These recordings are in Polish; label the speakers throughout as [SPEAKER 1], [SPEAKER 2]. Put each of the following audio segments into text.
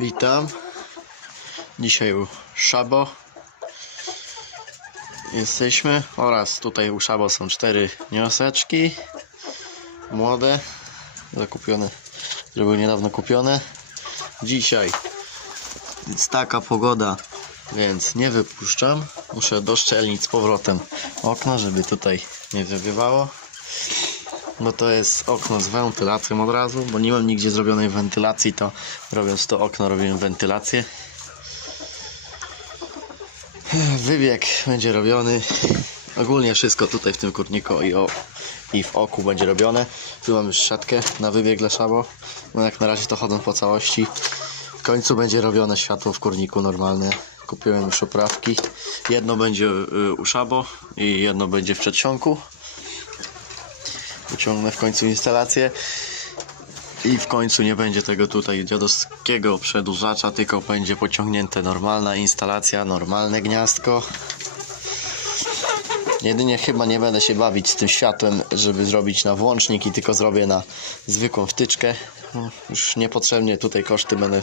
[SPEAKER 1] Witam. Dzisiaj u Szabo jesteśmy oraz tutaj u Szabo są cztery nioseczki młode, zakupione, które były niedawno kupione. Dzisiaj jest taka pogoda, więc nie wypuszczam. Muszę doszczelnić z powrotem okno, żeby tutaj nie zawiewało. Bo to jest okno z wentylacją od razu, bo nie mam nigdzie zrobionej wentylacji, to robiąc to okno robiłem wentylację. Wybieg będzie robiony. Ogólnie wszystko tutaj w tym kurniku i, o, i w oku będzie robione. Tu mam już siatkę na wybieg dla szabo. Jak na razie to chodzą po całości. W końcu będzie robione światło w kurniku normalne. Kupiłem już oprawki. Jedno będzie y, u szabo i jedno będzie w przedsionku uciągnę w końcu instalację i w końcu nie będzie tego tutaj dziadowskiego przedłużacza, tylko będzie pociągnięte normalna instalacja, normalne gniazdko. Jedynie chyba nie będę się bawić z tym światłem, żeby zrobić na włącznik i tylko zrobię na zwykłą wtyczkę. No, Już niepotrzebnie tutaj koszty będę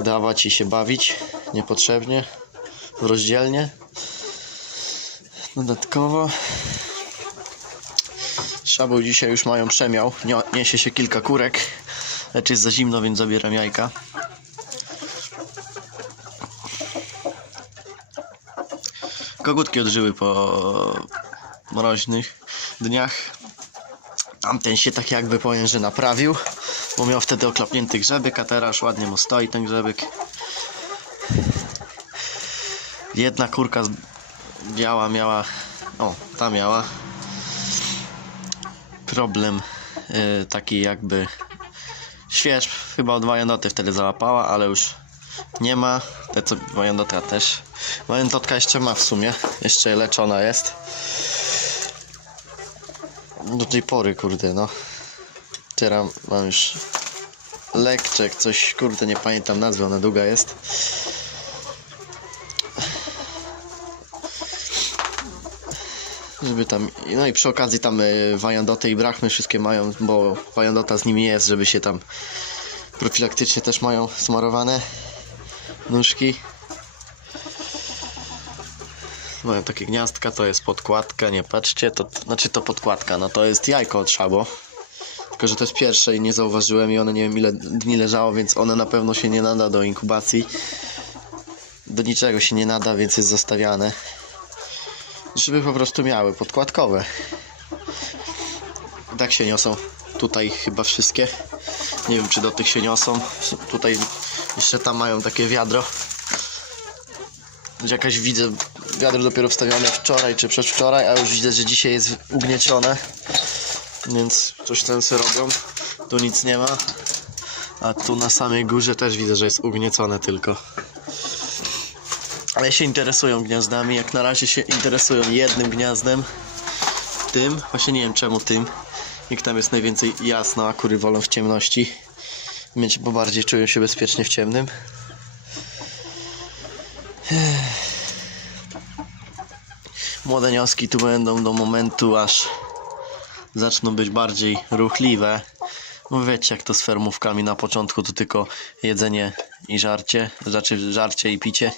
[SPEAKER 1] dawać i się bawić niepotrzebnie, rozdzielnie. Dodatkowo Szabą dzisiaj już mają przemiał. Nie- Niesie się kilka kurek, lecz jest za zimno, więc zabieram jajka. Kogutki odżyły po mroźnych dniach. Tamten się tak jakby powiem, że naprawił, bo miał wtedy oklapnięty grzebek, a teraz ładnie mu stoi ten grzebek. Jedna kurka biała miała, o, ta miała problem y, taki jakby śwież, chyba od Wajandoty wtedy załapała, ale już nie ma. Te co Wajandota też. Wajandotka jeszcze ma w sumie, jeszcze leczona jest. Do tej pory, kurde, no. Teraz mam już lekczek, coś, kurde, nie pamiętam nazwy, ona długa jest. Żeby tam, no i przy okazji tam y, Wajandotę i Brachmy wszystkie mają, bo Wajandota z nimi jest, żeby się tam profilaktycznie też mają smarowane nóżki. Mają takie gniazdka, to jest podkładka, nie patrzcie, to znaczy to podkładka, no to jest jajko od szabo. Tylko, że to jest pierwsze i nie zauważyłem i one nie wiem ile dni leżało, więc one na pewno się nie nada do inkubacji. Do niczego się nie nada, więc jest zostawiane żeby po prostu miały podkładkowe. Tak się niosą. Tutaj chyba wszystkie. Nie wiem czy do tych się niosą. Tutaj jeszcze tam mają takie wiadro. Jakaś widzę wiadro dopiero wstawione wczoraj czy przedwczoraj, a już widzę, że dzisiaj jest ugniecione. Więc coś ten se robią. Tu nic nie ma. A tu na samej górze też widzę, że jest ugniecone tylko ale się interesują gniazdami. Jak na razie się interesują jednym gniazdem. Tym, właśnie nie wiem czemu tym. Jak tam jest najwięcej jasno, a kury wolą w ciemności. Więc bo bardziej czują się bezpiecznie w ciemnym. Młode nioski tu będą do momentu, aż zaczną być bardziej ruchliwe. No wiecie jak to z fermówkami na początku to tylko jedzenie i żarcie, znaczy żarcie i picie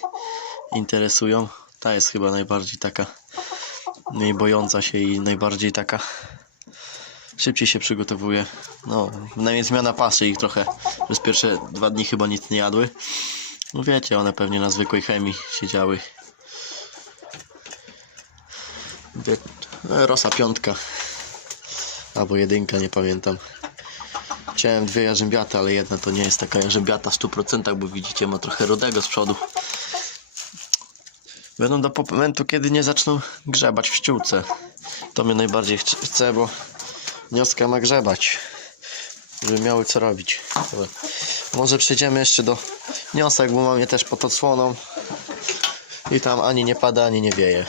[SPEAKER 1] interesują. Ta jest chyba najbardziej taka bojąca się i najbardziej taka szybciej się przygotowuje. No, najmniej zmiana pasy ich trochę przez pierwsze dwa dni chyba nic nie jadły. No wiecie, one pewnie na zwykłej chemii siedziały. No, Rosa piątka albo jedynka, nie pamiętam. Chciałem dwie jarzębiaty, ale jedna to nie jest taka jarzębiata w 100%, bo widzicie ma trochę rudego z przodu. Będą do momentu, kiedy nie zaczną grzebać w ściółce. To mnie najbardziej chc- chce, bo wnioska ma grzebać. Żeby miały co robić. Dobra. Może przejdziemy jeszcze do wniosek, bo mam je też pod odsłoną. I tam ani nie pada, ani nie wieje.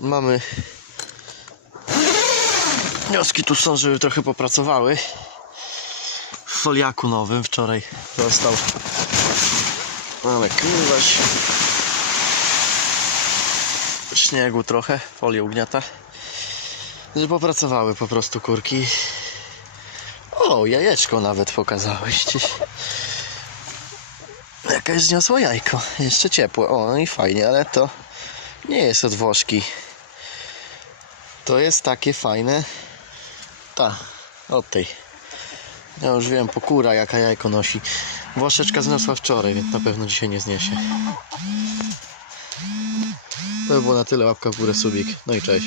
[SPEAKER 1] Mamy wnioski tu są, żeby trochę popracowały. W foliaku nowym wczoraj został. Ale kurwa śniegu trochę, folię ugniata. Że popracowały po prostu kurki. O, jajeczko nawet pokazałeś gdzieś. Jakaś zniosła jajko. Jeszcze ciepłe. O, no i fajnie, ale to nie jest od Włoszki. To jest takie fajne. Ta, od tej. Ja już wiem, pokura jaka jajko nosi. Włoszeczka zniosła wczoraj, więc na pewno dzisiaj nie zniesie. To by było na tyle. Łapka w górę, subik. No i cześć.